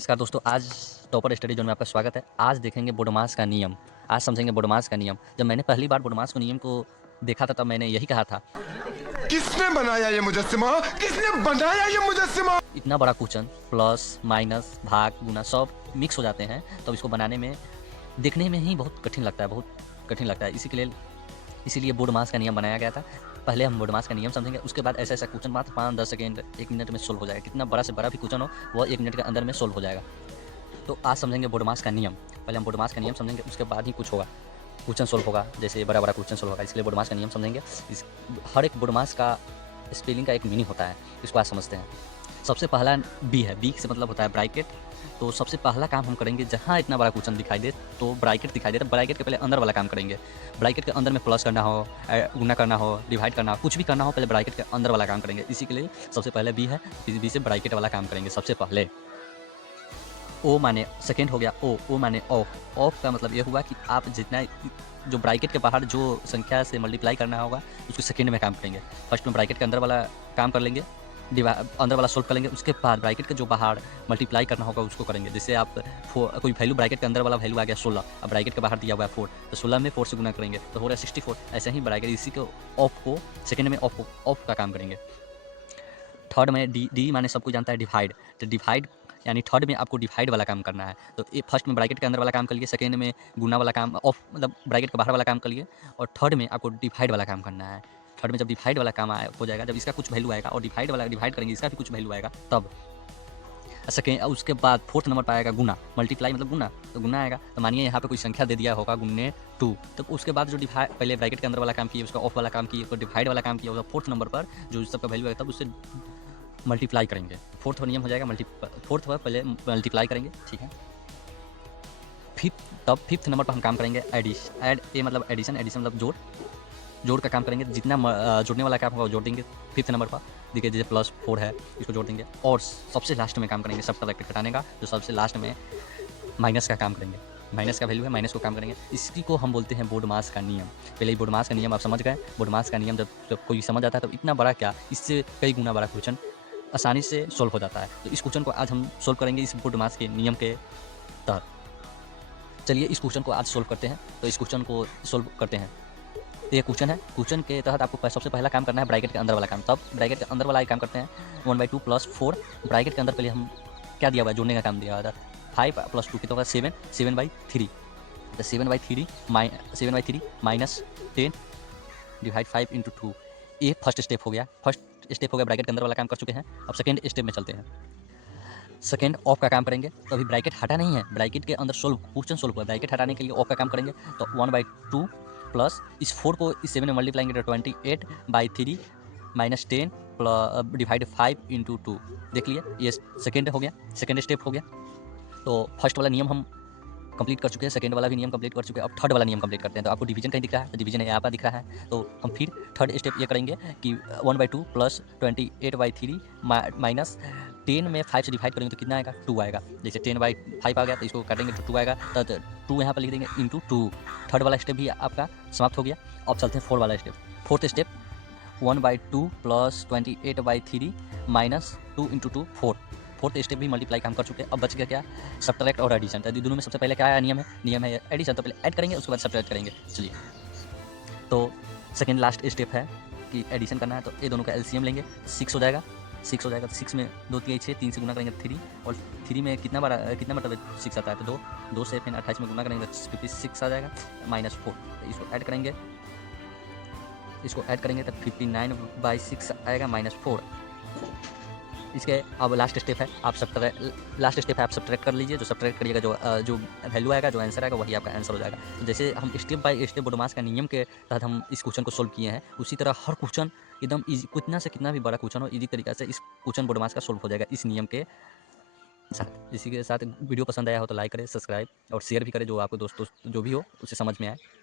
नमस्कार दोस्तों, आज टॉपर स्टडी जोन में आपका स्वागत है। आज देखेंगे बोडोमास का नियम। आज समझेंगे बोडोमास का नियम। जब मैंने पहली बार बोडोमास के नियम को देखा था तब मैंने यही कहा था, किसने बनाया ये मुजस्सिमा? किसने बनाया ये मुजस्सिमा? इतना बड़ा क्वेश्चन प्लस माइनस भाग गुना सब मिक्स हो जाते हैं तो इसको बनाने में देखने में ही बहुत कठिन लगता है, बहुत कठिन लगता है। इसीलिए बोडोमास का नियम बनाया गया था। पहले हम बोडोमास का नियम समझेंगे, उसके बाद ऐसा क्वेश्चन मात्र 5-10 सेकेंड 1 मिनट में सोल्व हो जाएगा। कितना बड़ा से बड़ा भी क्वेश्चन हो वह 1 मिनट के अंदर में सोल्व हो जाएगा। तो आज समझेंगे बोडोमास का नियम। पहले हम बोडोमास का नियम समझेंगे, उसके बाद ही कुछ होगा, क्वेश्चन सोल्व होगा, जैसे बड़ा बड़ा क्वेश्चन सोल्व होगा। इसलिए बोडोमास का नियम समझेंगे। हर एक बोडोमास का स्पेलिंग का एक मीनिंग होता है, इसको आज समझते हैं। सबसे पहला बी है, बी से मतलब होता है ब्रैकेट। तो सबसे पहला काम हम करेंगे, जहाँ इतना बड़ा क्वेश्चन दिखाई दे तो ब्रैकेट दिखाई दे तो ब्रैकेट के पहले अंदर वाला काम करेंगे। ब्रैकेट के अंदर में प्लस करना हो, गुना करना हो, डिवाइड करना हो, कुछ भी करना हो, पहले ब्रैकेट के अंदर वाला काम करेंगे। इसी के लिए सबसे पहले बी है, बी से ब्रैकेट वाला काम करेंगे सबसे पहले। ओ माने सेकेंड हो गया, ओ माने ऑफ। ऑफ का मतलब ये हुआ कि आप जितना जो ब्रैकेट के बाहर जो संख्या से मल्टीप्लाई करना होगा उसको सेकेंड में काम करेंगे। फर्स्ट में ब्रैकेट के अंदर वाला काम कर लेंगे, अंदर वाला सोल्व कर लेंगे, उसके बाद ब्रैकेट के जो बाहर मल्टीप्लाई करना होगा उसको करेंगे। जैसे आप कोई वैल्यू ब्रैकेट के अंदर वाला वैल्यू आ गया 16, अब ब्रैकेट के बाहर दिया हुआ है 4, तो 16 में 4 से गुना करेंगे तो हो रहा है 64। ऐसे ही ब्रैकेट इसी को ऑफ को सेकेंड में ऑफ का काम करेंगे। थर्ड में डी माने सबको जानता है डिवाइड, तो डिवाइड यानी थर्ड में आपको डिवाइड वाला काम करना है। तो फर्स्ट में ब्रैकेट के अंदर वाला काम कर लिए, सेकेंड में गुना वाला काम ऑफ मतलब ब्रैकेट के बाहर वाला काम कर लिए, और थर्ड में आपको डिवाइड वाला काम करना है। थर्ड में जब डिवाइड वाला काम हो जाएगा, जब इसका कुछ वैल्यू आएगा और डिवाइड वाला डिवाइड करेंगे इसका भी कुछ वैल्यू आएगा तब सेकेंड। उसके बाद फोर्थ नंबर पर आएगा गुना, मल्टीप्लाई मतलब गुना, तो गुना आएगा। तो मानिए यहाँ पे कोई संख्या दे दिया होगा गुन्ने 2, तो उसके बाद जो डिवाइड पहले ब्रैकेट के अंदर वाला काम किए, उसका ऑफ वाला काम किए, उसको डिवाइड वाला काम किया, फोर्थ नंबर पर जो सबका वैल्यू आएगा तब उससे मल्टीप्लाई करेंगे। फोर्थ नियम हो जाएगा फोर्थ पर पहले मल्टीप्लाई करेंगे, ठीक है। फिफ्थ नंबर पर हम काम करेंगे मतलब एडिशन मतलब जोड़ का काम करेंगे। जितना जोड़ने वाला काम होगा वो जोड़ देंगे फिफ्थ नंबर पर। देखिए जैसे +4 है, इसको जोड़ देंगे। और सबसे लास्ट में काम करेंगे सब्ट्रैक्ट घटाने का, जो सबसे लास्ट में माइनस का काम करेंगे। माइनस का वैल्यू है, माइनस को काम करेंगे। इसी को हम बोलते हैं बोडोमास का नियम। पहले ही बोडोमास का नियम आप समझ गए। बोडोमास का नियम जब कोई समझ आता है तो इतना बड़ा क्या, इससे कई गुना बड़ा क्वेश्चन आसानी से सोल्व हो जाता है। तो इस क्वेश्चन को आज हम सोल्व करेंगे इस बोडोमास के नियम के तहत। चलिए इस क्वेश्चन को आज सोल्व करते हैं। तो इस क्वेश्चन को सोल्व करते हैं। तो ये क्वेश्चन है, क्वेश्चन के तहत आपको सबसे पहला काम करना है ब्रैकेट के अंदर वाला काम। तब ब्रैकेट के अंदर वाला काम करते हैं। 1/2 + 4 ब्रैकेट के अंदर पहले हम क्या दिया हुआ है, जोड़ने का काम दिया हुआ था। 5 + 2 कितना होगा 7, 7/3। तो 7/3 माइनस 10 डिवाइड 5 × 2। ये फर्स्ट स्टेप हो गया। ब्रैकेट के अंदर वाला काम कर चुके हैं। अब सेकेंड स्टेप में चलते हैं। सेकेंड ऑफ का काम करेंगे। तो अभी ब्रैकेट हटा नहीं है, ब्रैकेट के अंदर क्वेश्चन सोल्व हुआ है। ब्रैकेट हटाने के लिए ऑफ का काम करेंगे। तो 1/2 प्लस इस 4 को इस 7 में मल्टीप्लाएंगे तो 28/3 माइनस 10 डिवाइड 5 × 2। देख लिए ये सेकेंड हो गया, सेकेंड स्टेप हो गया। तो फर्स्ट वाला नियम हम कंप्लीट कर चुके हैं, सेकेंड वाला भी नियम कंप्लीट कर चुके हैं। अब थर्ड वाला नियम कंप्लीट करते हैं। तो आपको डिवीजन कहीं दिख रहा है, तो डिवीजन यहाँ पर दिख रहा है। तो हम फिर थर्ड स्टेप ये करेंगे कि 1/2 प्लस 28/3 माइनस 10 में 5 से डिवाइड करेंगे तो कितना आएगा 2 आएगा। जैसे 10/5 आ गया तो इसको काटेंगे तो 2 आएगा, तो 2 यहाँ पर लिख देंगे × 2। थर्ड वाला स्टेप भी आपका समाप्त हो गया। अब चलते हैं फोर्थ वाला step. Fourth step 1/2 plus 28/3 minus 2 × 2 4। Fourth step भी मल्टीप्लाई काम कर चुके हैं। अब बच गया क्या, सब्ट्रैक्ट और एडिशन। तो दोनों में सबसे पहले क्या है, नियम है एडिशन। तो पहले ऐड करेंगे उसके बाद सब्ट्रैक्ट करेंगे। चलिए तो सेकेंड लास्ट स्टेप है कि एडिशन करना है। तो ये दोनों का एलसीएम लेंगे, 6 हो जाएगा। 6 में 2 3 6, 3 से गुना करेंगे 3, और 3 में कितना मतलब 6 आता है तो 2 से फिर 28 में गुना करेंगे तो 56 आ जाएगा -4। तो इसको ऐड करेंगे तो 59/6 आएगा -4। इसके अब लास्ट स्टेप है आप सब्ट्रैक्ट कर लीजिए। जो सब्ट्रैक्ट करिएगा जो वैल्यू आएगा, जो आंसर आएगा वही आपका आंसर हो जाएगा। तो जैसे हम स्टेप बाय स्टेप बोडोमास का नियम के तहत हम इस क्वेश्चन को सोल्व किए हैं, उसी तरह हर क्वेश्चन एकदम ईजी, कितना से कितना भी बड़ा क्वेश्चन हो ईजी तरीका से इस क्वेश्चन बोडोमास का सोल्व हो जाएगा इस नियम के साथ। इसी के साथ वीडियो पसंद आया हो तो लाइक करें, सब्सक्राइब और शेयर भी करें, जो आपको दोस्त जो भी हो उसे समझ में आए।